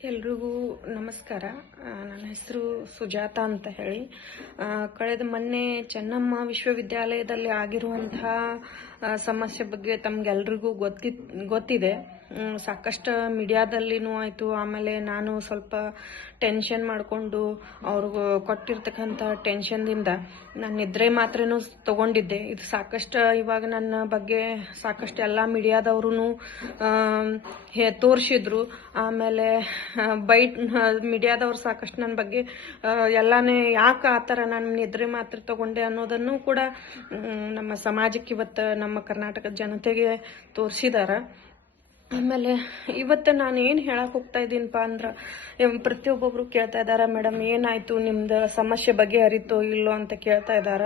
ಎಲ್ರಿಗೂ ನಮಸ್ಕಾರ. ನನ್ನ ಹೆಸರು ಸುಜಾತ ಅಂತ ಹೇಳಿ. ಕಳೆದ ಮೊನ್ನೆ ಚೆನ್ನಮ್ಮ ವಿಶ್ವವಿದ್ಯಾಲಯದಲ್ಲಿ ಆಗಿರುವಂತಹ ಸಮಸ್ಯೆ ಬಗ್ಗೆ ತಮ್ಗೆಲ್ರಿಗೂ ಗೊತ್ತಿದೆ. ಸಾಕಷ್ಟು ಮೀಡಿಯಾದಲ್ಲಿನೂ ಆಯಿತು. ಆಮೇಲೆ ನಾನು ಸ್ವಲ್ಪ ಟೆನ್ಷನ್ ಮಾಡಿಕೊಂಡು ಅವ್ರಿಗೂ ಕೊಟ್ಟಿರ್ತಕ್ಕಂಥ ಟೆನ್ಷನ್ದಿಂದ ನಾನು ನಿದ್ರೆ ಮಾತ್ರೇನೂ ತಗೊಂಡಿದ್ದೆ. ಇದು ಸಾಕಷ್ಟು ಇವಾಗ ನನ್ನ ಬಗ್ಗೆ ಸಾಕಷ್ಟು ಎಲ್ಲ ಮೀಡಿಯಾದವ್ರೂ ತೋರಿಸಿದ್ರು. ಆಮೇಲೆ ಮೀಡಿಯಾದವ್ರು ಸಾಕಷ್ಟು ನನ್ನ ಬಗ್ಗೆ ಎಲ್ಲಾನೇ ಯಾಕೆ ಆ ಥರ ನಾನು ನಿದ್ರೆ ಮಾತ್ರೆ ತಗೊಂಡೆ ಅನ್ನೋದನ್ನು ಕೂಡ ನಮ್ಮ ಸಮಾಜಕ್ಕೆ ಇವತ್ತು ನಮ್ಮ ಕರ್ನಾಟಕದ ಜನತೆಗೆ ತೋರಿಸಿದಾರ. ಆಮೇಲೆ ಇವತ್ತು ನಾನು ಏನು ಹೇಳಕ್ ಹೋಗ್ತಾ ಇದ್ದೀನಪ್ಪ ಅಂದ್ರೆ, ಪ್ರತಿಯೊಬ್ಬೊಬ್ರು ಕೇಳ್ತಾ ಇದಾರ, ಮೇಡಮ್ ಏನಾಯ್ತು, ನಿಮ್ದು ಸಮಸ್ಯೆ ಬಗೆಹರಿತೋ ಇಲ್ಲೋ ಅಂತ ಕೇಳ್ತಾ ಇದಾರ.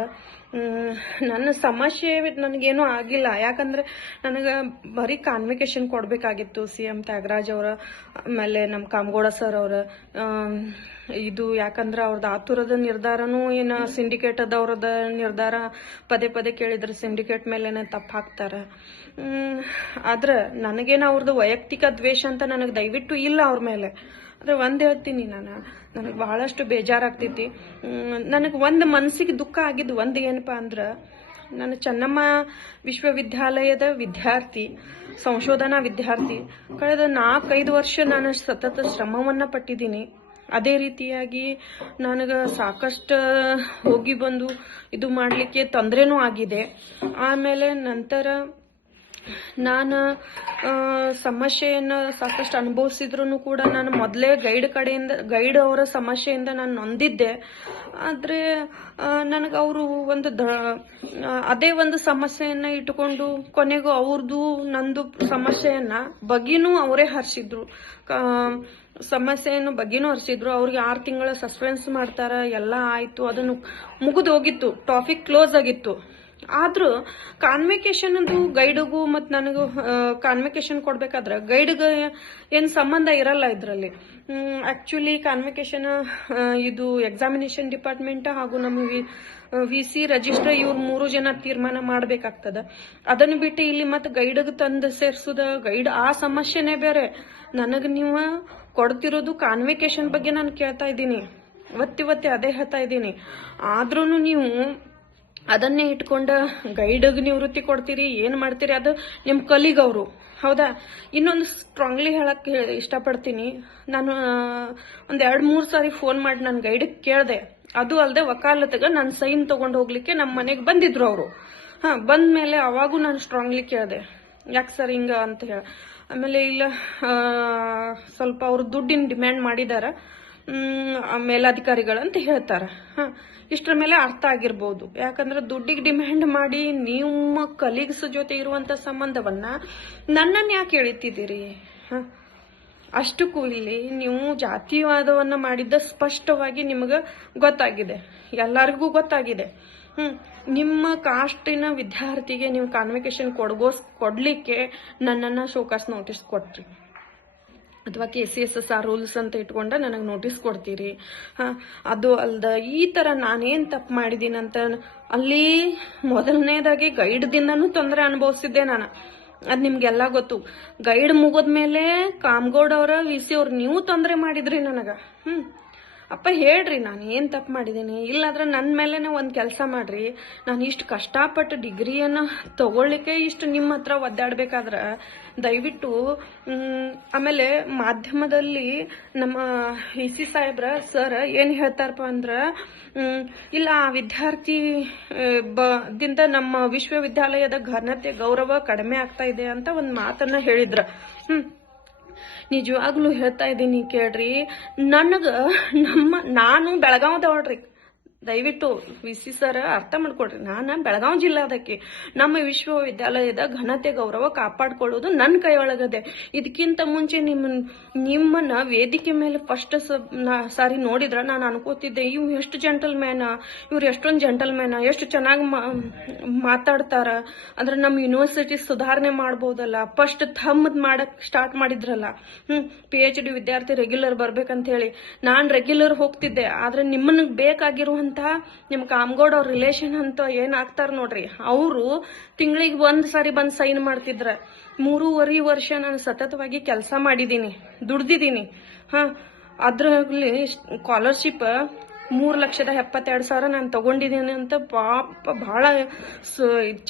ನನ್ನ ಸಮಸ್ಯೆ ನನಗೇನೂ ಆಗಿಲ್ಲ. ಯಾಕಂದ್ರೆ ನನಗೆ ಬರೀ ಕಾನ್ವಿಕೇಶನ್ ಕೊಡಬೇಕಾಗಿತ್ತು CM ತ್ಯಾಗರಾಜ್ ಅವರ, ಆಮೇಲೆ ನಮ್ಮ ಕಾಮಗೌಡ ಸರ್ ಅವರ. ಇದು ಯಾಕಂದ್ರೆ ಅವ್ರದ್ದು ಆತುರದ ನಿರ್ಧಾರನೂ ಏನು ಸಿಂಡಿಕೇಟ್ ಅದವ್ರದ ನಿರ್ಧಾರ ಪದೇ ಪದೇ ಕೇಳಿದ್ರೆ ಸಿಂಡಿಕೇಟ್ ಮೇಲೆನೆ ತಪ್ಪು ಹಾಕ್ತಾರೆ. ಆದ್ರೆ ನನಗೇನು ಅವ್ರದ್ದು ವೈಯಕ್ತಿಕ ದ್ವೇಷ ಅಂತ ನನಗೆ ದಯವಿಟ್ಟು ಇಲ್ಲ ಅವ್ರ ಮೇಲೆ. ಆದ್ರೆ ಒಂದ್ ಹೇಳ್ತೀನಿ, ನನಗೆ ಬಹಳಷ್ಟು ಬೇಜಾರಾಗ್ತೈತಿ. ನನಗೆ ಒಂದು ಮನಸ್ಸಿಗೆ ದುಃಖ ಆಗಿದ್ದು ಒಂದು ಏನಪ್ಪಾ ಅಂದ್ರೆ, ನಾನು ಚೆನ್ನಮ್ಮ ವಿಶ್ವವಿದ್ಯಾಲಯದ ವಿದ್ಯಾರ್ಥಿ, ಸಂಶೋಧನಾ ವಿದ್ಯಾರ್ಥಿ. ಕಳೆದ 4-5 ವರ್ಷ ನಾನು ಸತತ ಶ್ರಮವನ್ನ ಪಟ್ಟಿದ್ದೀನಿ. ಅದೇ ರೀತಿಯಾಗಿ ನನಗೆ ಸಾಕಷ್ಟು ಹೋಗಿ ಬಂದು ಇದು ಮಾಡಲಿಕ್ಕೆ ತೊಂದರೆನೂ ಆಗಿದೆ. ಆಮೇಲೆ ನಂತರ ನಾನು ಸಮಸ್ಯೆಯನ್ನು ಸಾಕಷ್ಟು ಅನುಭವಿಸಿದ್ರು ಕೂಡ ನಾನು ಮೊದಲೇ ಗೈಡ್ ಅವರ ಸಮಸ್ಯೆಯಿಂದ ನಾನು ನೊಂದಿದ್ದೆ. ಆದರೆ ನನಗೆ ಅವರು ಅದೇ ಒಂದು ಸಮಸ್ಯೆಯನ್ನ ಇಟ್ಟುಕೊಂಡು ಕೊನೆಗೂ ಅವ್ರದ್ದು ನಂದು ಸಮಸ್ಯೆಯನ್ನ ಬಗ್ಗಿನೂ ಅವರೇ ಹರಿಸಿದ್ರು. ಸಮಸ್ಯೆಯನ್ನು ಬಗ್ಗಿನೂ ಹರಿಸಿದ್ರು. ಅವ್ರಿಗೆ 6 ತಿಂಗಳ ಸಸ್ಪೆನ್ಸ್ ಮಾಡ್ತಾರ, ಎಲ್ಲ ಆಯ್ತು, ಅದನ್ನು ಮುಗಿದು ಹೋಗಿತ್ತು, ಟಾಪಿಕ್ ಕ್ಲೋಸ್ ಆಗಿತ್ತು. ಆದ್ರೂ ಕಾನ್ವಿಕೇಶನ್ ಅದು ಗೈಡ್ಗೂ ಮತ್ತು ನನಗೂ ಕಾನ್ವಿಕೇಶನ್ ಕೊಡ್ಬೇಕಾದ್ರೆ ಗೈಡ್ಗೆ ಏನು ಸಂಬಂಧ ಇರಲ್ಲ ಇದರಲ್ಲಿ. ಆಕ್ಚುಲಿ ಕಾನ್ವಿಕೇಶನ್ ಇದು ಎಕ್ಸಾಮಿನೇಷನ್ ಡಿಪಾರ್ಟ್ಮೆಂಟ್ ಹಾಗೂ ನಮ್ಮ VC ರಿಜಿಸ್ಟ್ರಾರ್ ಇವ್ರು 3 ಜನ ತೀರ್ಮಾನ ಮಾಡ್ಬೇಕಾಗ್ತದ. ಅದನ್ನು ಬಿಟ್ಟು ಇಲ್ಲಿ ಮತ್ತೆ ಗೈಡ್ಗೆ ತಂದು ಸೇರ್ಸುದ, ಗೈಡ್ ಆ ಸಮಸ್ಯೆನೇ ಬೇರೆ. ನನಗೆ ನೀವು ಕೊಡ್ತಿರೋದು ಕಾನ್ವಿಕೇಶನ್ ಬಗ್ಗೆ ನಾನು ಕೇಳ್ತಾ ಇದ್ದೀನಿ, ಒತ್ತಿ ಅದೇ ಹೇಳ್ತಾ ಇದ್ದೀನಿ. ಆದ್ರೂ ನೀವು ಅದನ್ನೇ ಇಟ್ಕೊಂಡ ಗೈಡ್ಗೆ ನಿವೃತ್ತಿ ಕೊಡ್ತೀರಿ, ಏನ್ ಮಾಡ್ತೀರಿ, ಅದು ನಿಮ್ ಕಲೀಗ್ ಅವರು. ಹೌದಾ? ಇನ್ನೊಂದು ಸ್ಟ್ರಾಂಗ್ಲಿ ಹೇಳಕ್ ಇಷ್ಟಪಡ್ತೀನಿ. ನಾನು ಒಂದ್ 2-3 ಸಾರಿ ಫೋನ್ ಮಾಡಿ ನನ್ನ ಗೈಡ್ಗೆ ಕೇಳ್ದೆ. ಅದು ಅಲ್ಲದೆ ವಕಾಲತ್ಗೆ ನನ್ನ ಸೈನ್ ತಗೊಂಡು ಹೋಗ್ಲಿಕ್ಕೆ ನಮ್ಮ ಮನೆಗೆ ಬಂದಿದ್ರು ಅವರು. ಬಂದ್ಮೇಲೆ ಅವಾಗೂ ನಾನು ಸ್ಟ್ರಾಂಗ್ಲಿ ಕೇಳ್ದೆ, ಯಾಕೆ ಸರ್ ಹಿಂಗ ಅಂತ ಹೇಳ. ಆಮೇಲೆ ಇಲ್ಲ, ಸ್ವಲ್ಪ ಅವ್ರು ದುಡ್ಡಿನ ಡಿಮ್ಯಾಂಡ್ ಮಾಡಿದಾರ ಮೇಲಾಧಿಕಾರಿಗಳಂತ ಹೇಳ್ತಾರ. ಇಷ್ಟರ ಮೇಲೆ ಅರ್ಥ ಆಗಿರ್ಬೋದು. ಯಾಕಂದ್ರೆ ದುಡ್ಡಿಗೆ ಡಿಮ್ಯಾಂಡ್ ಮಾಡಿ ನಿಮ್ಮ ಕಲೀಗ್ಸ್ ಜೊತೆ ಇರುವಂತ ಸಂಬಂಧವನ್ನ ನನ್ನನ್ನು ಯಾಕೆ ಎಳಿತಿದ್ದೀರಿ? ಅಷ್ಟಕ್ಕೂ ಇಲ್ಲಿ ನೀವು ಜಾತಿವಾದವನ್ನ ಮಾಡಿದ್ದ ಸ್ಪಷ್ಟವಾಗಿ ನಿಮಗ ಗೊತ್ತಾಗಿದೆ, ಎಲ್ಲರಿಗೂ ಗೊತ್ತಾಗಿದೆ. ನಿಮ್ಮ ಕಾಸ್ಟಿನ ವಿದ್ಯಾರ್ಥಿಗೆ ನೀವು ಕಾನ್ವಿಕೇಶನ್ ಕೊಡ್ಲಿಕ್ಕೆ ನನ್ನನ್ನ ಶೋಕಾಸ್ ನೋಟಿಸ್ ಕೊಟ್ರಿ, ಅಥವಾ KCSSR ರೂಲ್ಸ್ ಅಂತ ಇಟ್ಕೊಂಡ ನನಗೆ ನೋಟಿಸ್ ಕೊಡ್ತೀರಿ. ಅದು ಅಲ್ದ ಈ ತರ ನಾನೇನ್ ತಪ್ಪು ಮಾಡಿದೀನಿ ಅಂತ ಅಲ್ಲಿ ಮೊದಲನೇದಾಗಿ ಗೈಡ್ದಿಂದನೂ ತೊಂದರೆ ಅನುಭವಿಸಿದ್ದೆ ನಾನು. ಅದ್ ನಿಮ್ಗೆಲ್ಲ ಗೊತ್ತು. ಗೈಡ್ ಮುಗಿದ್ಮೇಲೆ ಕಾಮಗೌಡ ಅವರ VC ಅವ್ರು ನೀವು ತೊಂದರೆ ಮಾಡಿದ್ರಿ ನನಗ. ಅಪ್ಪ ಹೇಳ್ರಿ, ನಾನು ಏನ್ ತಪ್ಪು ಮಾಡಿದ್ದೀನಿ. ಇಲ್ಲಾಂದ್ರೆ ನನ್ನ ಮೇಲೆನೆ ಒಂದ್ ಕೆಲಸ ಮಾಡ್ರಿ. ನಾನು ಇಷ್ಟು ಕಷ್ಟಪಟ್ಟು ಡಿಗ್ರಿಯನ್ನ ತಗೊಳ್ಳಿಕ್ಕೆ ಇಷ್ಟು ನಿಮ್ಮ ಹತ್ರ ಒದ್ದಾಡ್ಬೇಕಾದ್ರ ದಯವಿಟ್ಟು. ಆಮೇಲೆ ಮಾಧ್ಯಮದಲ್ಲಿ ನಮ್ಮ VC ಸಾಹೇಬ್ರ ಸರ್ ಏನ್ ಹೇಳ್ತಾರಪ್ಪ ಅಂದ್ರ, ಇಲ್ಲ ಆ ವಿದ್ಯಾರ್ಥಿ ದಿಂದ ನಮ್ಮ ವಿಶ್ವವಿದ್ಯಾಲಯದ ಘನತೆ ಗೌರವ ಕಡಿಮೆ ಆಗ್ತಾ ಇದೆ ಅಂತ ಒಂದ್ ಮಾತನ್ನ ಹೇಳಿದ್ರ. ನಿಜವಾಗ್ಲೂ ಹೇಳ್ತಾ ಇದ್ದೀನಿ ಕೇಳ್ರಿ. ನಾನು ಬೆಳಗಾವದವಳ್ರಿ. ದಯವಿಟ್ಟು VC ಸರ್ ಅರ್ಥ ಮಾಡ್ಕೊಡ್ರಿ, ನಾನು ಬೆಳಗಾವಿ ಜಿಲ್ಲಾದಕ್ಕೆ. ನಮ್ಮ ವಿಶ್ವವಿದ್ಯಾಲಯದ ಘನತೆ ಗೌರವ ಕಾಪಾಡ್ಕೊಳ್ಳೋದು ನನ್ನ ಕೈ ಒಳಗದೆ. ಇದಕ್ಕಿಂತ ಮುಂಚೆ ನಿಮ್ಮನ್ನ ವೇದಿಕೆ ಮೇಲೆ ಫಸ್ಟ್ ಸಾರಿ ನೋಡಿದ್ರ ನಾನು ಅನ್ಕೋತಿದ್ದೆ, ಇವ್ ಎಷ್ಟು ಜೆಂಟಲ್ಮ್ಯಾನ, ಇವ್ರು ಎಷ್ಟೊಂದು ಜೆಂಟಲ್ಮ್ಯಾನ, ಎಷ್ಟು ಚೆನ್ನಾಗಿ ಮಾತಾಡ್ತಾರ, ಅಂದ್ರೆ ನಮ್ಮ ಯೂನಿವರ್ಸಿಟಿ ಸುಧಾರಣೆ ಮಾಡ್ಬೋದಲ್ಲ. ಫಸ್ಟ್ ಥಮ್ಮದ್ ಮಾಡಕ್ ಸ್ಟಾರ್ಟ್ ಮಾಡಿದ್ರಲ್ಲ, PhD ವಿದ್ಯಾರ್ಥಿ ರೆಗ್ಯುಲರ್ ಬರ್ಬೇಕಂತ ಹೇಳಿ. ನಾನ್ ರೆಗ್ಯುಲರ್ ಹೋಗ್ತಿದ್ದೆ. ಆದ್ರೆ ನಿಮ್ಮನ್ನ ಬೇಕಾಗಿರುವಂತ ಅಂತ ನಿಮ್ ಕಾಮಗೌಡ ಅವ್ರ ರಿಲೇಷನ್ ಅಂತ ಏನಾಗ್ತಾರ ನೋಡ್ರಿ, ಅವರು ತಿಂಗಳಿಗೆ ಒಂದ್ ಸಾರಿ ಬಂದ್ ಸೈನ್ ಮಾಡ್ತಿದ್ರ. 3.5 ವರ್ಷ ನಾನು ಸತತವಾಗಿ ಕೆಲಸ ಮಾಡಿದೀನಿ, ದುಡ್ದಿದ್ದೀನಿ. ಅದ್ರಲ್ಲಿ ಸ್ಕಾಲರ್ಶಿಪ್ 3,72,000 ನಾನು ತಗೊಂಡಿದ್ದೀನಿ ಅಂತ ಪಾಪ ಬಹಳ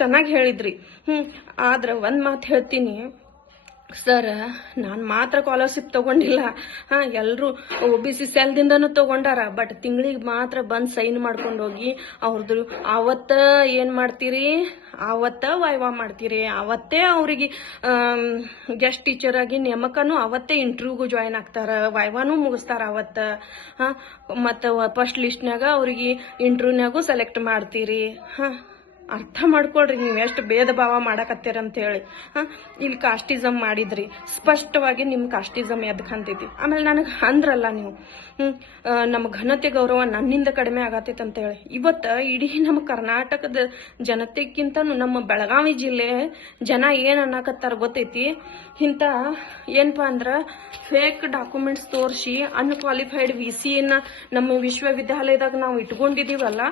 ಚೆನ್ನಾಗಿ ಹೇಳಿದ್ರಿ. ಆದ್ರೆ ಒಂದ್ ಮಾತು ಹೇಳ್ತೀನಿ ಸರ್, ನಾನು ಮಾತ್ರ ಸ್ಕಾಲರ್ಶಿಪ್ ತಗೊಂಡಿಲ್ಲ. ಎಲ್ಲರೂ OBC ಸೆಲ್ದಿಂದನೂ ತಗೊಂಡಾರ. ಬಟ್ ತಿಂಗಳಿಗೆ ಮಾತ್ರ ಬಂದ್ ಸೈನ್ ಮಾಡ್ಕೊಂಡು ಹೋಗಿ ಅವ್ರದ್ದು ಅವತ್ತ ಏನ್ ಮಾಡ್ತೀರಿ, ಅವತ್ತ ವೈವಾ ಮಾಡ್ತೀರಿ, ಅವತ್ತೇ ಅವ್ರಿಗೆ ಗೆಸ್ಟ್ ಟೀಚರ್ ಆಗಿ ನೇಮಕನೂ ಅವತ್ತೇ ಇಂಟರ್ವ್ಯೂಗೂ ಜಾಯಿನ್ ಆಗ್ತಾರ, ವೈವಾನೂ ಮುಗಿಸ್ತಾರ ಅವತ್ತ. ಮತ್ತ ಫಸ್ಟ್ ಲಿಸ್ಟ್ನಾಗ ಅವ್ರಿಗೆ ಇಂಟರ್ವ್ಯೂನಾಗೂ ಸೆಲೆಕ್ಟ್ ಮಾಡ್ತೀರಿ. ಅರ್ಥ ಮಾಡ್ಕೊಳ್ರಿ ನೀವು ಎಷ್ಟು ಭೇದ ಭಾವ ಮಾಡಕತ್ತೀರ ಅಂತ ಹೇಳಿ. ಇಲ್ಲಿ ಕಾಸ್ಟಿಸಮ್ ಮಾಡಿದ್ರಿ, ಸ್ಪಷ್ಟವಾಗಿ ನಿಮ್ ಕಾಸ್ಟಿಸಮ್ ಎದ್ಕಂತೈತಿ. ಆಮೇಲೆ ನನಗೆ ಅಂದ್ರಲ್ಲ ನೀವು ನಮ್ಮ ಘನತೆ ಗೌರವ ನನ್ನಿಂದ ಕಡಿಮೆ ಆಗತೈತಿ ಅಂತ ಹೇಳಿ. ಇವತ್ತ ಇಡೀ ನಮ್ಮ ಕರ್ನಾಟಕದ ಜನತೆಗಿಂತನೂ ನಮ್ಮ ಬೆಳಗಾವಿ ಜಿಲ್ಲೆ ಜನ ಏನ್ ಅನ್ನಕತ್ತಾರ ಗೊತ್ತೈತಿ? ಇಂತ ಏನಪ್ಪಾ ಅಂದ್ರ ಫೇಕ್ ಡಾಕ್ಯುಮೆಂಟ್ಸ್ ತೋರಿಸಿ ಅನ್ಕ್ವಾಲಿಫೈಡ್ VCನ ನಮ್ಮ ವಿಶ್ವವಿದ್ಯಾಲಯದಾಗ ನಾವು ಇಟ್ಕೊಂಡಿದೀವಲ್ಲ,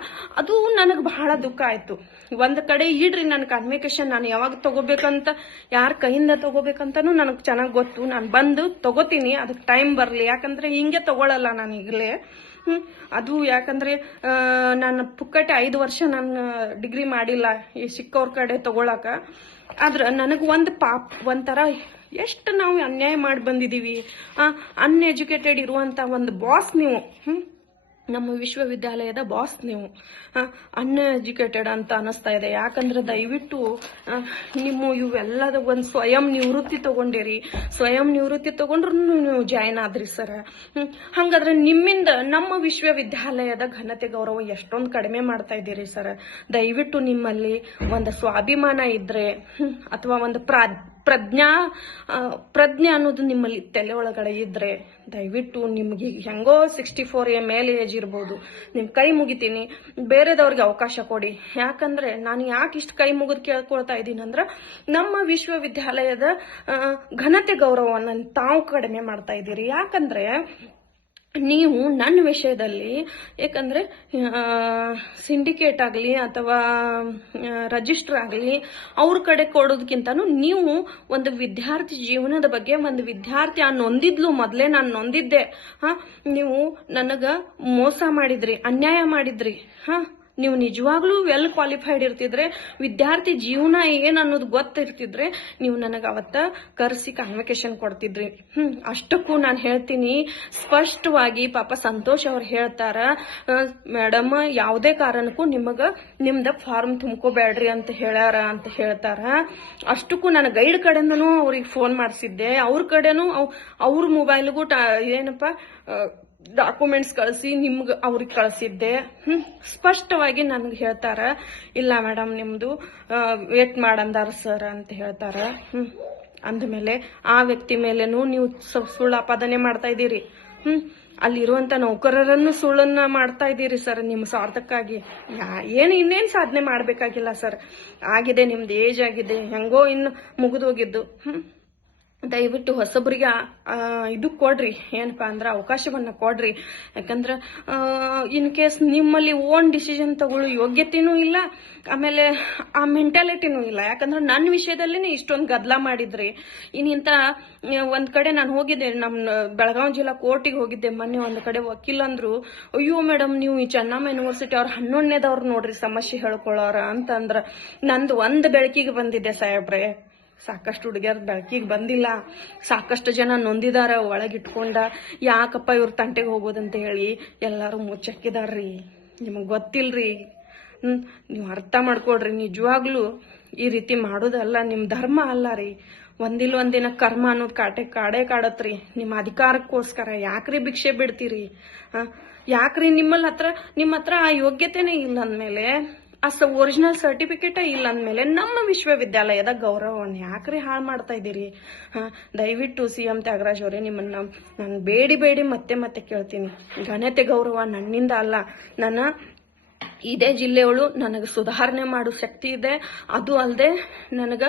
ಅದು ನನಗೆ ಬಹಳ ದುಃಖ ಆಯ್ತು. ಒಂದ್ ಕಡೆ ಇಡ್ರಿ ನನ್ನ ಕನ್ವಿಕೇಶನ್, ನಾನು ಯಾವಾಗ ತಗೋಬೇಕಂತ, ಯಾರ ಕೈಯಿಂದ ತಗೋಬೇಕಂತನೂ ನನಗೆ ಚೆನ್ನಾಗಿ ಗೊತ್ತು. ನಾನು ಬಂದು ತಗೋತೀನಿ, ಅದಕ್ಕೆ ಟೈಮ್ ಬರ್ಲಿ. ಯಾಕಂದ್ರೆ ಹಿಂಗೆ ತಗೊಳಲ್ಲ ನಾನು ಈಗಲೇ. ಅದು ಯಾಕಂದ್ರೆ ನಾನು ಪುಕ್ಕಟೆ 5 ವರ್ಷ ನಾನು ಡಿಗ್ರಿ ಮಾಡಿಲ್ಲ ಈ ಸಿಕ್ಕವ್ರ ಕಡೆ ತಗೊಳಕ. ಆದ್ರ ನನಗ್ ಒಂಥರ ಎಷ್ಟು ನಾವು ಅನ್ಯಾಯ ಮಾಡಿ ಬಂದಿದೀವಿ. ಅನ್ಎಜುಕೇಟೆಡ್ ಇರುವಂತ ಒಂದು ಬಾಸ್ ನೀವು, ನಮ್ಮ ವಿಶ್ವವಿದ್ಯಾಲಯದ ಬಾಸ್ ನೀವು ಅನ್ಎಜುಕೇಟೆಡ್ ಅಂತ ಅನಿಸ್ತಾ ಇದೆ. ಯಾಕಂದ್ರೆ ದಯವಿಟ್ಟು ನಿಮ್ಮ ಇವೆಲ್ಲದ ಒಂದು ಸ್ವಯಂ ನಿವೃತ್ತಿ ತಗೊಂಡಿರಿ. ಸ್ವಯಂ ನಿವೃತ್ತಿ ತಗೊಂಡ್ರು ನೀವು ಜಾಯಿನ್ ಆದ್ರಿ ಸರ್. ಹಂಗಾದ್ರೆ ನಿಮ್ಮಿಂದ ನಮ್ಮ ವಿಶ್ವವಿದ್ಯಾಲಯದ ಘನತೆ ಗೌರವ ಎಷ್ಟೊಂದು ಕಡಿಮೆ ಮಾಡ್ತಾ ಇದ್ದೀರಿ ಸರ್. ದಯವಿಟ್ಟು ನಿಮ್ಮಲ್ಲಿ ಒಂದು ಸ್ವಾಭಿಮಾನ ಇದ್ರೆ ಅಥವಾ ಒಂದು ಪ್ರಜ್ಞೆ ಅನ್ನೋದು ನಿಮ್ಮಲ್ಲಿ ತಲೆ ಒಳಗಡೆ ಇದ್ರೆ ದಯವಿಟ್ಟು ನಿಮ್ಗೆ ಹೆಂಗೋ 64 ಮೇಲೆ ಏಜ್ ಇರ್ಬೋದು, ನಿಮ್ ಕೈ ಮುಗಿತೀನಿ, ಬೇರೆದವ್ರಿಗೆ ಅವಕಾಶ ಕೊಡಿ. ಯಾಕಂದ್ರೆ ನಾನು ಯಾಕೆ ಇಷ್ಟು ಕೈ ಮುಗಿದು ಕೇಳ್ಕೊಳ್ತಾ ಇದ್ದೀನಿ ಅಂದ್ರೆ, ನಮ್ಮ ವಿಶ್ವವಿದ್ಯಾಲಯದ ಘನತೆ ಗೌರವವನ್ನು ತಾವು ಕಡಿಮೆ ಮಾಡ್ತಾ ಇದ್ದೀರಿ. ಯಾಕಂದ್ರೆ ನೀವು ನನ್ನ ವಿಷಯದಲ್ಲಿ, ಯಾಕಂದ್ರೆ ಸಿಂಡಿಕೇಟ್ ಆಗಲಿ ಅಥವಾ ರಿಜಿಸ್ಟರ್ ಆಗಲಿ ಅವ್ರ ಕಡೆ ಕೊಡೋದಕ್ಕಿಂತನೂ ನೀವು ಒಂದು ವಿದ್ಯಾರ್ಥಿ ಜೀವನದ ಬಗ್ಗೆ, ಒಂದು ವಿದ್ಯಾರ್ಥಿ ನೊಂದಿದ್ಲು, ಮೊದಲೇ ನಾನು ನೊಂದಿದ್ದೆ. ನೀವು ನನಗ ಮೋಸ ಮಾಡಿದ್ರಿ, ಅನ್ಯಾಯ ಮಾಡಿದ್ರಿ. ನೀವು ನಿಜವಾಗ್ಲೂ ವೆಲ್ ಕ್ವಾಲಿಫೈಡ್ ಇರ್ತಿದ್ರೆ, ವಿದ್ಯಾರ್ಥಿ ಜೀವನ ಏನ್ ಅನ್ನೋದು ಗೊತ್ತಿರ್ತಿದ್ರೆ ನೀವು ನನಗೆ ಅವತ್ತ ಕರೆಸಿ ಕನ್ವಿಕೇಶನ್ ಕೊಡ್ತಿದ್ರಿ. ಅಷ್ಟಕ್ಕೂ ನಾನು ಹೇಳ್ತೀನಿ ಸ್ಪಷ್ಟವಾಗಿ. ಪಾಪ ಸಂತೋಷ್ ಅವ್ರು ಹೇಳ್ತಾರ, ಮೇಡಮ್ ಯಾವುದೇ ಕಾರಣಕ್ಕೂ ನಿಮ್ದ ಫಾರ್ಮ್ ತುಂಬ್ಕೋಬೇಡ್ರಿ ಅಂತ ಹೇಳ್ತಾರ. ಅಷ್ಟಕ್ಕೂ ನಾನು ಗೈಡ್ ಕಡೆಯಿಂದನೂ ಅವ್ರಿಗೆ ಫೋನ್ ಮಾಡಿಸಿದ್ದೆ. ಅವ್ರ ಕಡೆನೂ ಅವ್ರ ಮೊಬೈಲ್ಗೂ ಏನಪ್ಪಾ ಡಾಕ್ಯುಮೆಂಟ್ಸ್ ಕಳಿಸಿ ಅವ್ರಿಗೆ ಕಳಿಸಿದ್ದೆ. ಸ್ಪಷ್ಟವಾಗಿ ನನ್ಗೆ ಹೇಳ್ತಾರ, ಇಲ್ಲ ಮೇಡಮ್ ನಿಮ್ದು ವೇಟ್ ಮಾಡಂದಾರ ಸರ್ ಅಂತ ಹೇಳ್ತಾರ. ಅಂದ್ಮೇಲೆ ಆ ವ್ಯಕ್ತಿ ಮೇಲೇನು ನೀವು ಸುಳ್ಳು ಆಪಾದನೆ ಮಾಡ್ತಾ ಇದ್ದೀರಿ. ಅಲ್ಲಿರುವಂತ ನೌಕರರನ್ನು ಸುಳ್ಳನ್ನ ಮಾಡ್ತಾ ಇದ್ದೀರಿ ಸರ್, ನಿಮ್ಮ ಸ್ವಾರ್ಥಕ್ಕಾಗಿ. ಇನ್ನೇನ್ ಸಾಧನೆ ಮಾಡ್ಬೇಕಾಗಿಲ್ಲ ಸರ್, ಆಗಿದೆ, ನಿಮ್ದು ಏಜ್ ಆಗಿದೆ, ಹೆಂಗೋ ಇನ್ನು ಮುಗಿದೋಗಿದ್ದು. ದಯವಿಟ್ಟು ಹೊಸಬ್ರಿಗೆ ಇದು ಕೊಡ್ರಿ, ಏನಪ್ಪಾ ಅಂದ್ರೆ ಅವಕಾಶವನ್ನ ಕೊಡ್ರಿ. ಯಾಕಂದ್ರ ಇನ್ ಕೇಸ್ ನಿಮ್ಮಲ್ಲಿ ಓನ್ ಡಿಸಿಷನ್ ತಗೊಳ್ಳೋ ಯೋಗ್ಯತೆನೂ ಇಲ್ಲ, ಆಮೇಲೆ ಆ ಮೆಂಟಾಲಿಟಿನೂ ಇಲ್ಲ. ಯಾಕಂದ್ರೆ ನನ್ನ ವಿಷಯದಲ್ಲಿನೇ ಇಷ್ಟೊಂದು ಗದ್ದಲ ಮಾಡಿದ್ರಿ. ಇನ್ನಿಂತ ಒಂದ್ ಕಡೆ ನಾನು ಹೋಗಿದ್ದೆ, ನಮ್ಮ ಬೆಳಗಾವಿ ಜಿಲ್ಲಾ ಕೋರ್ಟಿಗೆ ಹೋಗಿದ್ದೆ ಮೊನ್ನೆ. ಒಂದ್ ಕಡೆ ವಕೀಲ್ ಅಂದ್ರು, ಅಯ್ಯೋ ಮೇಡಮ್ ನೀವು ಈ ಚೆನ್ನಮ್ಮ ಯೂನಿವರ್ಸಿಟಿ ಅವ್ರ 11ನೇದವ್ರು ನೋಡ್ರಿ ಸಮಸ್ಯೆ ಹೇಳ್ಕೊಳ್ಳೋರ ಅಂತಂದ್ರ. ನಂದು ಒಂದ್ ಬೆಳಕಿಗೆ ಬಂದಿದೆ ಸಾಹೇಬ್ರೆ, ಸಾಕಷ್ಟು ಹುಡುಗಿಯರ್ ಬೆಳಕಿಗೆ ಬಂದಿಲ್ಲ. ಸಾಕಷ್ಟು ಜನ ನೊಂದಿದಾರ ಒಳಗಿಟ್ಕೊಂಡ, ಯಾಕಪ್ಪ ಇವ್ರ ತಂಟೆಗೆ ಹೋಗೋದಂತ ಹೇಳಿ ಎಲ್ಲಾರು ಮುಚ್ಚಕ್ಕಿದಾರ್ರಿ. ನಿಮಗ್ ಗೊತ್ತಿಲ್ರಿ, ನೀವು ಅರ್ಥ ಮಾಡ್ಕೊಡ್ರಿ. ನಿಜವಾಗ್ಲೂ ಈ ರೀತಿ ಮಾಡೋದಲ್ಲ, ನಿಮ್ ಧರ್ಮ ಅಲ್ಲ ರೀ. ಒಂದಿನ ಕರ್ಮ ಅನ್ನೋದು ಕಾಡೇ ಕಾಡತ್ರಿ. ನಿಮ್ಮ ಅಧಿಕಾರಕ್ಕೋಸ್ಕರ ಯಾಕ್ರಿ ಭಿಕ್ಷೆ ಬಿಡ್ತೀರಿ? ಯಾಕ್ರಿ ನಿಮ್ಮ ಹತ್ರ ಆ ಯೋಗ್ಯತೆನೇ ಇಲ್ಲ ಅಂದ್ಮೇಲೆ, ಒರಿಜಿನಲ್ ಸರ್ಟಿಫಿಕೇಟ್ ಇಲ್ಲ ಅಂದ್ಮೇಲೆ ನಮ್ಮ ವಿಶ್ವವಿದ್ಯಾಲಯದ ಗೌರವವನ್ನು ಯಾಕ್ರಿ ಹಾಳು ಮಾಡ್ತಾ ಇದ್ದೀರಿ? ದಯವಿಟ್ಟು CM ತ್ಯಾಗರಾಜ್ ಅವರೇ, ನಿಮ್ಮನ್ನ ನಾನು ಬೇಡಿ ಮತ್ತೆ ಕೇಳ್ತೀನಿ. ಘನತೆ ಗೌರವ ನನ್ನಿಂದ ಅಲ್ಲ, ನನ್ನ ಇದೇ ಜಿಲ್ಲೆಯವಳು, ನನಗೆ ಸುಧಾರಣೆ ಮಾಡೋ ಶಕ್ತಿ ಇದೆ. ಅದು ಅಲ್ಲದೆ ನನಗ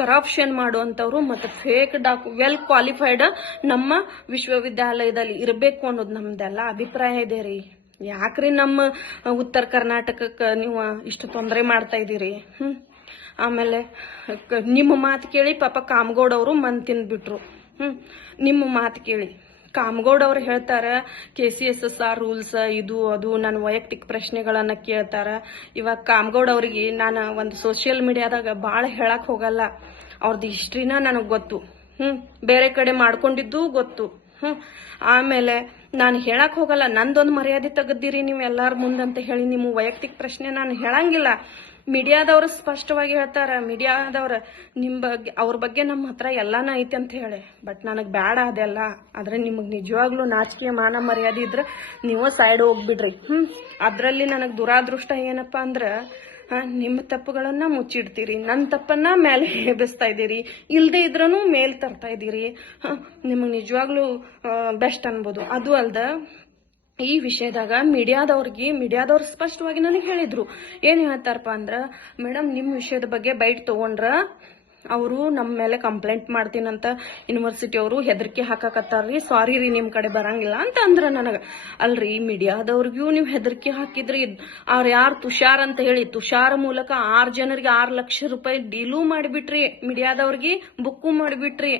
ಕರಪ್ಷನ್ ಮಾಡುವಂತವ್ರು ಮತ್ತೆ ಫೇಕ್ ವೆಲ್ ಕ್ವಾಲಿಫೈಡ್ ನಮ್ಮ ವಿಶ್ವವಿದ್ಯಾಲಯದಲ್ಲಿ ಇರಬೇಕು ಅನ್ನೋದು ನಮ್ದೆಲ್ಲ ಅಭಿಪ್ರಾಯ ಇದೆ ರೀ. ಯಾಕ್ರಿ ನಮ್ಮ ಉತ್ತರ ಕರ್ನಾಟಕಕ್ಕೆ ನೀವು ಇಷ್ಟು ತೊಂದರೆ ಮಾಡ್ತಾ ಇದ್ದೀರಿ? ಆಮೇಲೆ ನಿಮ್ಮ ಮಾತು ಕೇಳಿ ಪಾಪ ಕಾಮಗೌಡ ಅವರು ಮನ್ ತಿಂದ್ಬಿಟ್ರು. ನಿಮ್ಮ ಮಾತು ಕೇಳಿ ಕಾಮಗೌಡ ಅವ್ರು ಹೇಳ್ತಾರ KCSSR ರೂಲ್ಸ್ ಇದು ಅದು ನನ್ನ ವೈಯಕ್ತಿಕ ಪ್ರಶ್ನೆಗಳನ್ನ ಕೇಳ್ತಾರ. ಇವಾಗ ಕಾಮಗೌಡ ಅವ್ರಿಗೆ ನಾನು ಒಂದು ಸೋಷಿಯಲ್ ಮೀಡಿಯಾದಾಗ ಭಾಳ ಹೇಳಕ್ ಹೋಗಲ್ಲ. ಅವ್ರದ್ದು ಹಿಸ್ಟ್ರಿನ ನನಗೆ ಗೊತ್ತು. ಬೇರೆ ಕಡೆ ಮಾಡ್ಕೊಂಡಿದ್ದು ಗೊತ್ತು. ಆಮೇಲೆ ನಾನು ಹೇಳಕ್ ಹೋಗಲ್ಲ. ನಂದೊಂದು ಮರ್ಯಾದೆ ತೆಗೆದಿರಿ ನೀವು ಎಲ್ಲಾರ ಮುಂದಂತ ಹೇಳಿ ನಿಮ್ಮ ವೈಯಕ್ತಿಕ ಪ್ರಶ್ನೆ ನಾನು ಹೇಳಂಗಿಲ್ಲ. ಮೀಡಿಯಾದವ್ರು ಸ್ಪಷ್ಟವಾಗಿ ಹೇಳ್ತಾರ, ಮೀಡಿಯಾದವ್ರ ನಿಮ್ ಬಗ್ಗೆ ಅವ್ರ ಬಗ್ಗೆ ನಮ್ಮ ಹತ್ರ ಎಲ್ಲಾನ ಐತೆ ಅಂತ ಹೇಳಿ. ಬಟ್ ನನಗ್ ಬೇಡ ಅದೆಲ್ಲ. ಆದ್ರೆ ನಿಮಗ್ ನಿಜವಾಗ್ಲೂ ನಾಚಿಕೆ ಮಾನ ಮರ್ಯಾದೆ ಇದ್ರೆ ನೀವು ಸೈಡ್ ಹೋಗ್ಬಿಡ್ರಿ. ಅದ್ರಲ್ಲಿ ನನಗ್ ದುರಾದೃಷ್ಟ ಏನಪ್ಪಾ ಅಂದ್ರ ನಿಮ್ಮ ತಪ್ಪುಗಳನ್ನ ಮುಚ್ಚಿಡ್ತೀರಿ, ನನ್ನ ತಪ್ಪನ್ನ ಮೇಲೆ ಎಬ್ಬಿಸ್ತಾ ಇದ್ದೀರಿ, ಇಲ್ದೇ ಇದ್ರೂ ಮೇಲ್ ತರ್ತಾ ಇದ್ದೀರಿ. ನಿಮಗ್ ನಿಜವಾಗ್ಲೂ ಬೆಸ್ಟ್ ಅನ್ಬೋದು. ಅದು ಅಲ್ದ ಈ ವಿಷಯದಾಗ ಮೀಡಿಯಾದವ್ರು ಸ್ಪಷ್ಟವಾಗಿ ನನಗೆ ಹೇಳಿದ್ರು. ಏನ್ ಹೇಳ್ತಾರಪ್ಪ ಅಂದ್ರ, ಮೇಡಮ್ ನಿಮ್ ವಿಷಯದ ಬಗ್ಗೆ ಬೈಟ್ ತಗೊಂಡ್ರ ಅವರು ನಮ್ಮ ಮೇಲೆ ಕಂಪ್ಲೇಂಟ್ ಮಾಡ್ತೀನಂತ ಯೂನಿವರ್ಸಿಟಿ ಅವರು ಹೆದರಿಕೆ ಹಾಕಕತ್ತಾರ್ರಿ, ಸಾರಿ ರೀ ನಿಮ್ ಕಡೆ ಬರಂಗಿಲ್ಲ ಅಂತ ಅಂದ್ರ ನನಗ. ಅಲ್ರಿ ಮೀಡಿಯಾದವ್ರಿಗೂ ನೀವು ಹೆದರಿಕೆ ಹಾಕಿದ್ರಿ. ಅವ್ರ ಯಾರು ತುಷಾರ್ ಅಂತ ಹೇಳಿ, ತುಷಾರ್ ಮೂಲಕ 6 ಜನರಿಗೆ 6 ಲಕ್ಷ ರೂಪಾಯಿ ಡೀಲು ಮಾಡಿಬಿಟ್ರಿ, ಮೀಡಿಯಾದವ್ರಿಗೆ ಬುಕ್ಕು ಮಾಡಿಬಿಟ್ರಿ.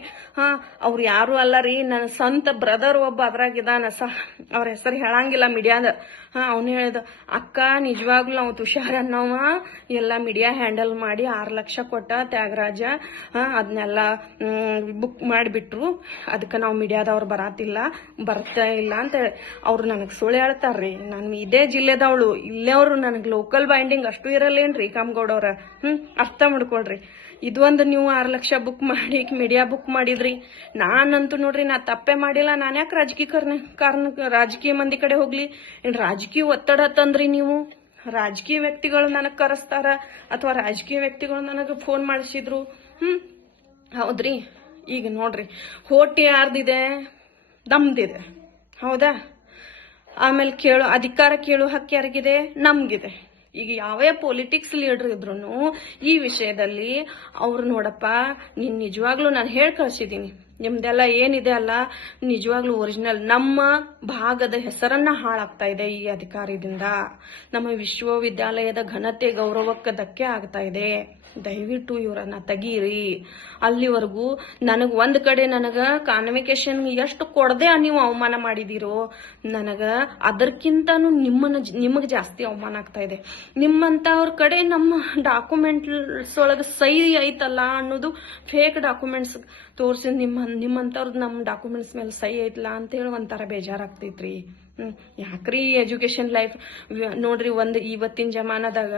ಅವ್ರು ಯಾರು ಅಲ್ಲ ರೀ, ನನ್ನ ಸ್ವಂತ ಬ್ರದರ್ ಒಬ್ಬ ಅದ್ರಾಗಿದ್ದಾನ, ಅವ್ರ ಹೆಸರು ಹೇಳಂಗಿಲ್ಲ ಮೀಡಿಯಾದ. ಅವನು ಹೇಳಿದ, ಅಕ್ಕ ನಿಜವಾಗ್ಲೂ ನಾವು ತುಷಾರ್ ಅನ್ನೋವ ಎಲ್ಲ ಮೀಡಿಯಾ ಹ್ಯಾಂಡಲ್ ಮಾಡಿ 6 ಲಕ್ಷ ಕೊಟ್ಟ ತ್ಯಾಗರಾಜ, ಅದನ್ನೆಲ್ಲ ಬುಕ್ ಮಾಡಿಬಿಟ್ರು, ಅದಕ್ಕೆ ನಾವು ಮೀಡಿಯಾದವ್ರು ಬರ್ತಾ ಇಲ್ಲ ಅಂತ ಅವ್ರು ನನಗೆ ಸುಳ್ಳು ಹೇಳ್ತಾರ್ರಿ. ನಾನು ಇದೇ ಜಿಲ್ಲೆದವಳು, ಇಲ್ಲೇವ್ರು ನನಗೆ ಲೋಕಲ್ ಬೈಂಡಿಂಗ್ ಅಷ್ಟು ಇರಲ್ಲೇನ್ರಿ ಕಾಮಗೌಡವ್ರ. ಅರ್ಥ ಮಾಡ್ಕೊಳ್ರಿ. ಇದೊಂದು ನೀವು 6 ಲಕ್ಷ ಬುಕ್ ಮಾಡಿ ಮೀಡಿಯಾ ಬುಕ್ ಮಾಡಿದ್ರಿ. ನಾನಂತೂ ನೋಡ್ರಿ, ನಾ ತಪ್ಪೇ ಮಾಡಿಲ್ಲ. ನಾನು ಯಾಕೆ ರಾಜಕೀಯ ಮಂದಿ ಕಡೆ ಹೋಗ್ಲಿ? ಏನ್ ರಾಜಕೀಯ ಒತ್ತಡ ತಂದ್ರಿ ನೀವು? ರಾಜಕೀಯ ವ್ಯಕ್ತಿಗಳು ನನಗ್ ಕರೆಸ್ತಾರ ಅಥವಾ ರಾಜಕೀಯ ವ್ಯಕ್ತಿಗಳು ನನಗೆ ಫೋನ್ ಮಾಡಿಸಿದ್ರು? ಹೌದ್ರಿ. ಈಗ ನೋಡ್ರಿ, ಹೋಟಿ ಯಾರ್ದಿದೆ? ನಮ್ದಿದೆ, ಹೌದಾ? ಆಮೇಲೆ ಅಧಿಕಾರ ಕೇಳೋ ಹಕ್ಕು ಯಾರಿಗಿದೆ? ನಮ್ಗಿದೆ. ಈಗ ಯಾವೇ ಪೊಲಿಟಿಕ್ಸ್ ಲೀಡರ್ ಇದ್ರು ಈ ವಿಷಯದಲ್ಲಿ ಅವ್ರು ನೋಡಪ್ಪ, ನೀನ್ ನಿಜವಾಗ್ಲೂ ನಾನು ಹೇಳಿ ಕಳ್ಸಿದೀನಿ, ನಿಮ್ದೆಲ್ಲ ಏನಿದೆ ಅಲ್ಲ ನಿಜವಾಗ್ಲೂ ಒರಿಜಿನಲ್ ನಮ್ಮ ಭಾಗದ ಹೆಸರನ್ನ ಹಾಳಾಗ್ತಾ ಇದೆ ಈ ಅಧಿಕಾರದಿಂದ. ನಮ್ಮ ವಿಶ್ವವಿದ್ಯಾಲಯದ ಘನತೆ ಗೌರವಕ್ಕೆ ಧಕ್ಕೆ ಆಗ್ತಾ ಇದೆ. ದಯವಿಟ್ಟು ಇವರನ್ನ ತೆಗೀರಿ. ಅಲ್ಲಿವರೆಗೂ ಒಂದ್ ಕಡೆ ನನಗ ಕಾನ್ವಿಕೇಶನ್ ಎಷ್ಟು ಕೊಡದೆ ನೀವು ಅವಮಾನ ಮಾಡಿದಿರೋ, ನನಗ ಅದಕ್ಕಿಂತಾನು ನಿಮಗ್ ಜಾಸ್ತಿ ಅವಮಾನ ಆಗ್ತಾ ಇದೆ. ನಿಮ್ಮಂತವ್ರ ಕಡೆ ನಮ್ಮ ಡಾಕ್ಯುಮೆಂಟ್ಸ್ ಒಳಗ ಸಹಿ ಐತಲ್ಲ ಅನ್ನೋದು ಫೇಕ್ ಡಾಕ್ಯುಮೆಂಟ್ಸ್ ತೋರಿಸಿ ನಿಮ್ಮಂತವ್ರದ್ದು ನಮ್ಮ ಡಾಕ್ಯುಮೆಂಟ್ಸ್ ಮೇಲೆ ಸಹಿ ಐತಲ್ಲ ಅಂತ ಹೇಳಿ ಒಂಥರ ಬೇಜಾರಾಗ್ತೈತ್ರಿ. ಯಾಕ್ರಿ ಎಜುಕೇಶನ್ ಲೈಫ್ ನೋಡ್ರಿ, ಇವತ್ತಿನ ಜಮಾನದಾಗ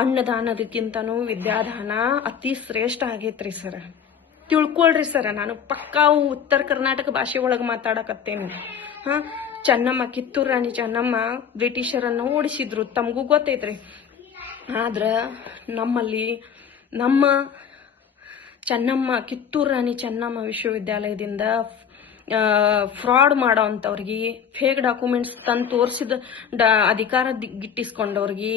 ಅನ್ನದಾನದಕ್ಕಿಂತನೂ ವಿದ್ಯಾದಾನ ಅತಿ ಶ್ರೇಷ್ಠ ಆಗೈತ್ರಿ ಸರ್. ತಿಳ್ಕೊಳ್ರಿ ಸರ್. ನಾನು ಪಕ್ಕಾ ಉತ್ತರ ಕರ್ನಾಟಕ ಭಾಷೆ ಒಳಗೆ ಮಾತಾಡಕತ್ತೇನೆ. ಚೆನ್ನಮ್ಮ, ಕಿತ್ತೂರು ರಾಣಿ ಚೆನ್ನಮ್ಮ ಬ್ರಿಟಿಷರನ್ನ ಓಡಿಸಿದ್ರು, ತಮಗೂ ಗೊತ್ತೈತ್ರಿ. ಆದ್ರ ನಮ್ಮಲ್ಲಿ ನಮ್ಮ ಕಿತ್ತೂರು ರಾಣಿ ಚೆನ್ನಮ್ಮ ವಿಶ್ವವಿದ್ಯಾಲಯದಿಂದ ಫ್ರಾಡ್ ಮಾಡೋ ಅಂತವ್ರಿಗೆ, ಫೇಕ್ ಡಾಕ್ಯುಮೆಂಟ್ಸ್ ತಂದು ತೋರಿಸಿದ ಅಧಿಕಾರ ಗಿಟ್ಟಿಸ್ಕೊಂಡವ್ರಿಗೆ,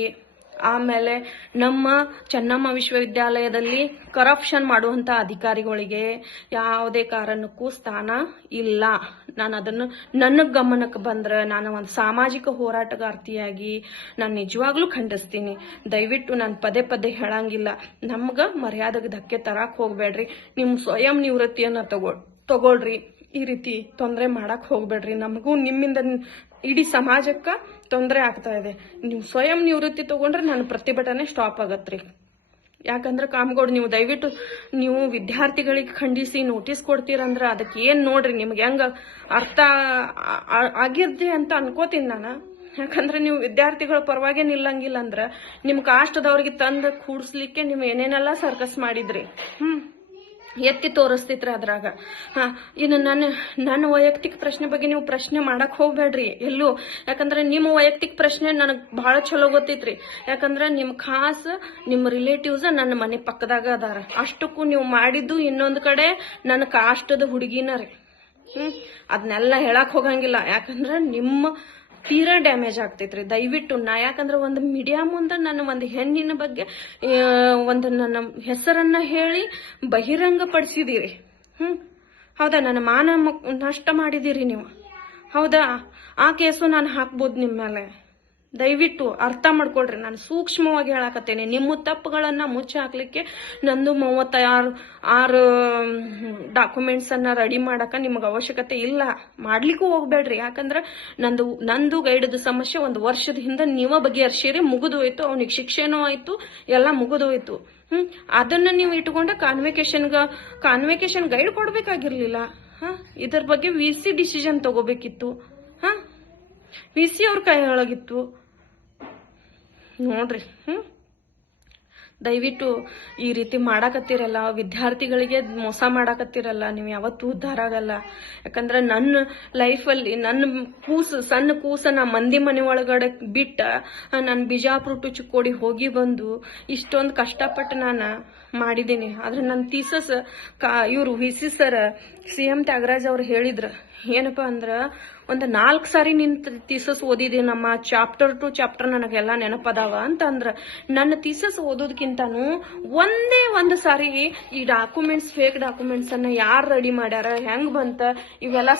ಆಮೇಲೆ ನಮ್ಮ ಚೆನ್ನಮ್ಮ ವಿಶ್ವವಿದ್ಯಾಲಯದಲ್ಲಿ ಕರಪ್ಷನ್ ಮಾಡುವಂತ ಅಧಿಕಾರಿಗಳಿಗೆ ಯಾವುದೇ ಕಾರಣಕ್ಕೂ ಸ್ಥಾನ ಇಲ್ಲ. ನಾನು ಅದನ್ನು ನನ್ನ ಗಮನಕ್ಕೆ ಬಂದ್ರೆ ನಾನು ಒಂದು ಸಾಮಾಜಿಕ ಹೋರಾಟಗಾರ್ತಿಯಾಗಿ ನಾನು ನಿಜವಾಗ್ಲೂ ಖಂಡಿಸ್ತೀನಿ. ದಯವಿಟ್ಟು ನಾನು ಪದೇ ಪದೇ ಹೇಳಂಗಿಲ್ಲ, ನಮ್ಗ ಮರ್ಯಾದೆಗೆ ಧಕ್ಕೆ ತರಕ್ ಹೋಗ್ಬೇಡ್ರಿ. ನಿಮ್ ಸ್ವಯಂ ನಿವೃತ್ತಿಯನ್ನ ತಗೊಳ್ರಿ. ಈ ರೀತಿ ತೊಂದರೆ ಮಾಡಕ್ ಹೋಗ್ಬೇಡ್ರಿ. ನಮಗೂ ನಿಮ್ಮಿಂದ ಇಡೀ ಸಮಾಜಕ್ಕ ತೊಂದರೆ ಆಗ್ತಾ ಇದೆ. ನೀವು ಸ್ವಯಂ ನಿವೃತ್ತಿ ತಗೊಂಡ್ರೆ ನನ್ನ ಪ್ರತಿಭಟನೆ ಸ್ಟಾಪ್ ಆಗತ್ರಿ. ಯಾಕಂದ್ರೆ ಕಾಮಗೌಡ, ನೀವು ದಯವಿಟ್ಟು ನೀವು ವಿದ್ಯಾರ್ಥಿಗಳಿಗೆ ಖಂಡಿಸಿ ನೋಟಿಸ್ ಕೊಡ್ತೀರಂದ್ರ ಅದಕ್ಕೆ ಏನ್ ನೋಡ್ರಿ, ನಿಮ್ಗೆ ಹೆಂಗ ಅರ್ಥ ಆಗಿರ್ದೆ ಅಂತ ಅನ್ಕೋತೀನಿ ನಾನು. ಯಾಕಂದ್ರೆ ನೀವು ವಿದ್ಯಾರ್ಥಿಗಳ ಪರವಾಗಿ ನಿಲ್ಲಂಗಿಲ್ಲ ಅಂದ್ರ ನಿಮ್ ಕಾಷ್ಟದವ್ರಿಗೆ ತಂದು ಕೂಡ್ಸ್ಲಿಕ್ಕೆ ನೀವು ಏನೇನೆಲ್ಲ ಸರ್ಕಸ್ ಮಾಡಿದ್ರಿ, ಎತ್ತಿ ತೋರಿಸ್ತಿತ್ರಿ ಅದ್ರಾಗ. ಇನ್ನು ನನ್ನ ವೈಯಕ್ತಿಕ ಪ್ರಶ್ನೆ ಬಗ್ಗೆ ನೀವು ಪ್ರಶ್ನೆ ಮಾಡಕ್ ಹೋಗ್ಬೇಡ್ರಿ ಎಲ್ಲೂ. ಯಾಕಂದ್ರೆ ನಿಮ್ಮ ವೈಯಕ್ತಿಕ ಪ್ರಶ್ನೆ ನನಗ್ ಬಹಳ ಚಲೋ ಗೊತ್ತೈತ್ರಿ. ಯಾಕಂದ್ರೆ ನಿಮ್ಮ ರಿಲೇಟಿವ್ಸ್ ನನ್ನ ಮನೆ ಪಕ್ಕದಾಗ ಅದಾರ. ಅಷ್ಟಕ್ಕೂ ನೀವು ಮಾಡಿದ್ದು ಇನ್ನೊಂದ್ ಕಡೆ ನನ್ನ ಕಾಷ್ಟದ ಹುಡುಗಿನ ರೀ. ಅದನ್ನೆಲ್ಲ ಹೇಳಕ್ ಹೋಗಂಗಿಲ್ಲ. ಯಾಕಂದ್ರೆ ನಿಮ್ಮ ತೀರಾ ಡ್ಯಾಮೇಜ್ ಆಗ್ತೈತ್ರಿ. ದಯವಿಟ್ಟು ಯಾಕಂದ್ರೆ ಒಂದು ಮೀಡಿಯಾ ಮುಂದೆ ನನ್ನ ಒಂದು ಹೆಣ್ಣಿನ ಬಗ್ಗೆ ನನ್ನ ಹೆಸರನ್ನ ಹೇಳಿ ಬಹಿರಂಗ ಪಡಿಸಿದೀರಿ. ಹೌದಾ? ನನ್ನ ಮಾನ ನಷ್ಟ ಮಾಡಿದೀರಿ ನೀವು. ಹೌದಾ? ಆ ಕೇಸು ನಾನು ಹಾಕ್ಬೋದು ನಿಮ್ಮ ಮೇಲೆ. ದಯವಿಟ್ಟು ಅರ್ಥ ಮಾಡ್ಕೊಳ್ರಿ. ನಾನು ಸೂಕ್ಷ್ಮವಾಗಿ ಹೇಳಕತ್ತೇನೆ. ನಿಮ್ಮ ತಪ್ಪುಗಳನ್ನ ಮುಚ್ಚಿ ಹಾಕ್ಲಿಕ್ಕೆ ನಂದು 36 ಡಾಕ್ಯುಮೆಂಟ್ಸ್ ಅನ್ನ ರೆಡಿ ಮಾಡಕ ನಿಮಗೆ ಅವಶ್ಯಕತೆ ಇಲ್ಲ. ಮಾಡ್ಲಿಕ್ಕೂ ಹೋಗ್ಬೇಡ್ರಿ. ಯಾಕಂದ್ರೆ ನಂದು ಗೈಡದ ಸಮಸ್ಯೆ 1 ವರ್ಷದ ಹಿಂದೆ ನೀವ ಬಗೆಹರಿಸಿರಿ, ಮುಗಿದೋಯ್ತು. ಅವನಿಗೆ ಶಿಕ್ಷೆನೂ ಆಯ್ತು, ಎಲ್ಲ ಮುಗಿದೋಯ್ತು. ಅದನ್ನ ನೀವು ಇಟ್ಕೊಂಡ ಕಾನ್ವೆಕೇಶನ್ ಗೈಡ್ ಕೊಡ್ಬೇಕಾಗಿರ್ಲಿಲ್ಲ. ಇದ್ರ ಬಗ್ಗೆ VC ಡಿಸಿಷನ್ ತಗೋಬೇಕಿತ್ತು. VC ಅವ್ರ ಕೈ ಒಳಗಿತ್ತು ನೋಡ್ರಿ. ದಯವಿಟ್ಟು ಈ ರೀತಿ ಮಾಡಾಕತ್ತಿರಲ್ಲ, ವಿದ್ಯಾರ್ಥಿಗಳಿಗೆ ಮೋಸ ಮಾಡಾಕತ್ತಿರಲ್ಲ, ನೀವು ಯಾವತ್ತೂ ಉದ್ಧಾರ ಆಗಲ್ಲ. ಯಾಕಂದ್ರೆ ನನ್ನ ಲೈಫಲ್ಲಿ ಸಣ್ಣ ಕೂಸನ್ನ ಮಂದಿ ಮನೆ ಒಳಗಡೆ ಬಿಟ್ಟ ನಾನು ಬಿಜಾಪುರ ಟು ಚಿಕ್ಕೋಡಿ ಹೋಗಿ ಬಂದು ಇಷ್ಟೊಂದು ಕಷ್ಟಪಟ್ಟು ನಾನು ಮಾಡಿದ್ದೀನಿ. ಆದ್ರೆ ನನ್ನ ಥೀಸಸ್ ಇವರು VC ಸರ್ CM ತ್ಯಾಗರಾಜ್ ಅವ್ರು ಹೇಳಿದ್ರು ಏನಪ್ಪಾ ಅಂದ್ರ, ಒಂದು 4 ಸಾರಿ ನಿನ್ ಥೀಸಸ್ ಓದಿದೀನಿ ನಮ್ಮ, ಚಾಪ್ಟರ್ ಟು ಚಾಪ್ಟರ್ ನನಗೆಲ್ಲ ನೆನಪದಾವ ಅಂತ ಅಂದ್ರ. ನನ್ನ ಥೀಸಸ್ ಓದೋದಕ್ಕಿಂತಾನು ಒಂದೇ ಸಾರಿ ಈ ಡಾಕ್ಯುಮೆಂಟ್ಸ್, ಫೇಕ್ ಡಾಕ್ಯುಮೆಂಟ್ಸ್ ಅನ್ನ ಯಾರು ರೆಡಿ ಮಾಡ್ಯಾರ, ಹೆಂಗ್ ಬಂತ, ಇವೆಲ್ಲ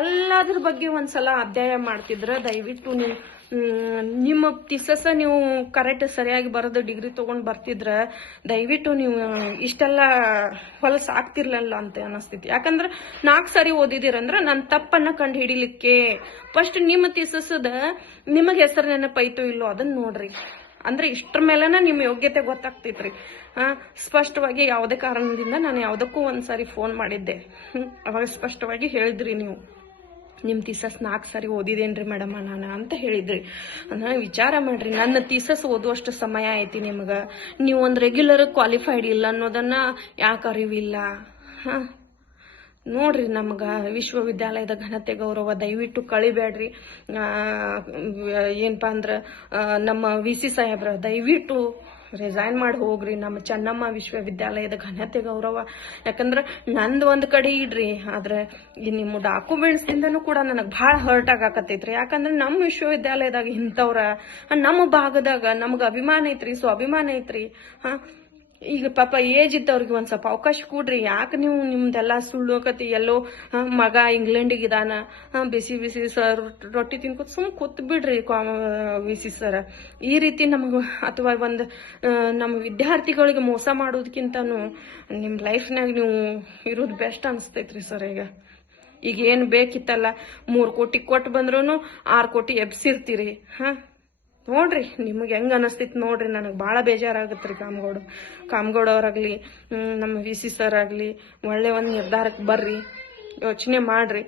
ಎಲ್ಲದ್ರ ಬಗ್ಗೆ ಒಂದ್ಸಲ ಅಧ್ಯಯನ ಮಾಡ್ತಿದ್ರ. ದಯವಿಟ್ಟು ನೀವು ನಿಮ್ಮ ಥೀಸಸ್ ನೀವು ಕರೆಕ್ಟ್ ಸರಿಯಾಗಿ ಬರೋದು ಡಿಗ್ರಿ ತಗೊಂಡ್ ಬರ್ತಿದ್ರ ದಯವಿಟ್ಟು ನೀವು ಇಷ್ಟೆಲ್ಲ ಹೊಲಸ ಆಗ್ತಿರ್ಲಿಲ್ಲ ಅಂತ ಅನಿಸ್ತೈತಿ. ಯಾಕಂದ್ರೆ 4 ಸಾರಿ ಓದಿದಿರಂದ್ರ ನನ್ನ ತಪ್ಪನ್ನ ಕಂಡು ಹಿಡಿಲಿಕ್ಕೆ ಫಸ್ಟ್ ನಿಮ್ಮ ಥೀಸಸ್ದ ನಿಮಗೆ ಹೆಸರು ನೆನಪೈತೋ ಇಲ್ಲೋ ಅದನ್ನ ನೋಡ್ರಿ. ಅಂದ್ರೆ ಇಷ್ಟ್ರ ಮೇಲೆನ ನಿಮ್ಮ ಯೋಗ್ಯತೆ ಗೊತ್ತಾಗ್ತೈತ್ರಿ. ಸ್ಪಷ್ಟವಾಗಿ ಯಾವುದೇ ಕಾರಣದಿಂದ ನಾನು ಯಾವುದಕ್ಕೂ ಒಂದ್ಸಾರಿ ಫೋನ್ ಮಾಡಿದ್ದೆ. ಅವಾಗ ಸ್ಪಷ್ಟವಾಗಿ ಹೇಳಿದ್ರಿ ನೀವು, ನಿಮ್ ಥೀಸಸ್ 4 ಸಾರಿ ಓದಿದೇನ್ರಿ ಮೇಡಮ್ ನಾನು ಅಂತ ಹೇಳಿದ್ರಿ. ಅಂದ್ರೆ ವಿಚಾರ ಮಾಡ್ರಿ, ನನ್ನ ಥೀಸಸ್ ಓದುವಷ್ಟು ಸಮಯ ಐತಿ ನಿಮ್ಗ. ನೀವು ಒಂದ್ ರೆಗ್ಯುಲರ್ ಕ್ವಾಲಿಫೈಡ್ ಇಲ್ಲ ಅನ್ನೋದನ್ನ ಯಾಕೆ ಅರಿವಿಲ್ಲ? ನೋಡ್ರಿ, ನಮ್ಗ ವಿಶ್ವವಿದ್ಯಾಲಯದ ಘನತೆ ಗೌರವ ದಯವಿಟ್ಟು ಕಳಿಬೇಡ್ರಿ. ಏನಪ್ಪಾ ಅಂದ್ರ ನಮ್ಮ VC ಸಾಹೇಬ್ರ ದಯವಿಟ್ಟು ರಿಸೈನ್ ಮಾಡಿ ಹೋಗ್ರಿ. ನಮ್ಮ ಚೆನ್ನಮ್ಮ ವಿಶ್ವವಿದ್ಯಾಲಯದ ಘನತೆ ಗೌರವ. ಯಾಕಂದ್ರ ನಂದು ಒಂದ್ ಕಡೆ ಇಡ್ರಿ, ಆದ್ರೆ ಈ ನಿಮ್ಮ ಡಾಕ್ಯುಮೆಂಟ್ಸ್ ಇಂದನೂ ಕೂಡ ನನಗ್ ಬಹಳ ಹರ್ಟ್ ಆಗಾಕತ್ತೈತ್ರಿ. ಯಾಕಂದ್ರ ನಮ್ಮ ವಿಶ್ವವಿದ್ಯಾಲಯದಾಗ ಇಂಥವ್ರ ನಮ್ಮ ಭಾಗದಾಗ ನಮ್ಗ ಅಭಿಮಾನ ಐತ್ರಿ, ಸ್ವಾಭಿಮಾನ ಐತ್ರಿ. ಈಗ ಪಾಪ ಏಜ್ ಇದ್ದವ್ರಿಗೆ ಒಂದ್ ಸ್ವಲ್ಪ ಅವಕಾಶ ಕೊಡ್ರಿ. ಯಾಕೆ ನೀವು ನಿಮ್ದೆಲ್ಲ ಸುಳ್ಳು ಕತಿ, ಎಲ್ಲೋ ಮಗ ಇಂಗ್ಲೆಂಡಿಗೆ ಇದಾನ, ಬಿಸಿ ಸರ್ ರೊಟ್ಟಿ ತಿನ್ಕೋತ ಸುಮ್ ಕೂತ್ ಬಿಡ್ರಿ. VC ಸರ್ ಈ ರೀತಿ ನಮಗ ಅಥವಾ ನಮ್ಮ ವಿದ್ಯಾರ್ಥಿಗಳಿಗೆ ಮೋಸ ಮಾಡೋದಕ್ಕಿಂತನೂ ನಿಮ್ ಲೈಫ್ನಾಗ ನೀವು ಇರೋದು ಬೆಸ್ಟ್ ಅನಿಸ್ತೈತ್ರಿ ಸರ್. ಈಗ ಏನ್ ಬೇಕಿತ್ತಲ್ಲ 3 ಕೋಟಿ ಕೊಟ್ಟು ಬಂದ್ರು 6 ಕೋಟಿ ಎಬ್ಸಿರ್ತೀರಿ. ನೋಡ್ರಿ, ನಿಮಗೆ ಹೆಂಗ್ ಅನಿಸ್ತೈತಿ ನೋಡ್ರಿ. ನನಗೆ ಬಹಳ ಬೇಜಾರಾಗತ್ರಿ. ಕಾಮಗೌಡ ಅವರಾಗ್ಲಿ, ನಮ್ಮ VC ಸರ್ ಆಗ್ಲಿ, ಒಳ್ಳೆ ಒಂದ್ ನಿರ್ಧಾರಕ್ಕೆ ಬರ್ರಿ, ಯೋಚನೆ ಮಾಡ್ರಿ.